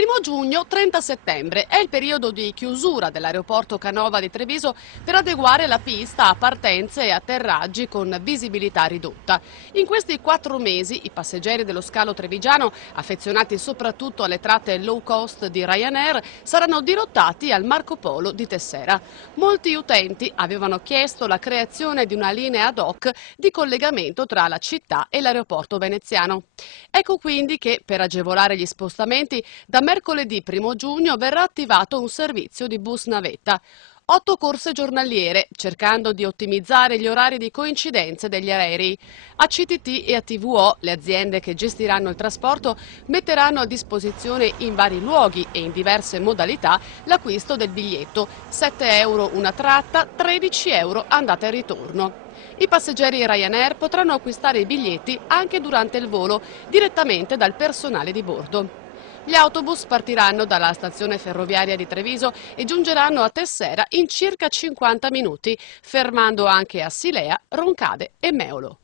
1° giugno, 30 settembre è il periodo di chiusura dell'aeroporto Canova di Treviso per adeguare la pista a partenze e atterraggi con visibilità ridotta. In questi 4 mesi i passeggeri dello scalo trevigiano, affezionati soprattutto alle tratte low cost di Ryanair, saranno dirottati al Marco Polo di Tessera. Molti utenti avevano chiesto la creazione di una linea ad hoc di collegamento tra la città e l'aeroporto veneziano. Ecco quindi che, per agevolare gli spostamenti, da mercoledì 1° giugno verrà attivato un servizio di bus navetta. 8 corse giornaliere, cercando di ottimizzare gli orari di coincidenze degli aerei. ACTT e ATVO, le aziende che gestiranno il trasporto, metteranno a disposizione in vari luoghi e in diverse modalità l'acquisto del biglietto: 7 euro una tratta, 13 euro andata e ritorno. I passeggeri Ryanair potranno acquistare i biglietti anche durante il volo, direttamente dal personale di bordo. Gli autobus partiranno dalla stazione ferroviaria di Treviso e giungeranno a Tessera in circa 50 minuti, fermando anche a Silea, Roncade e Meolo.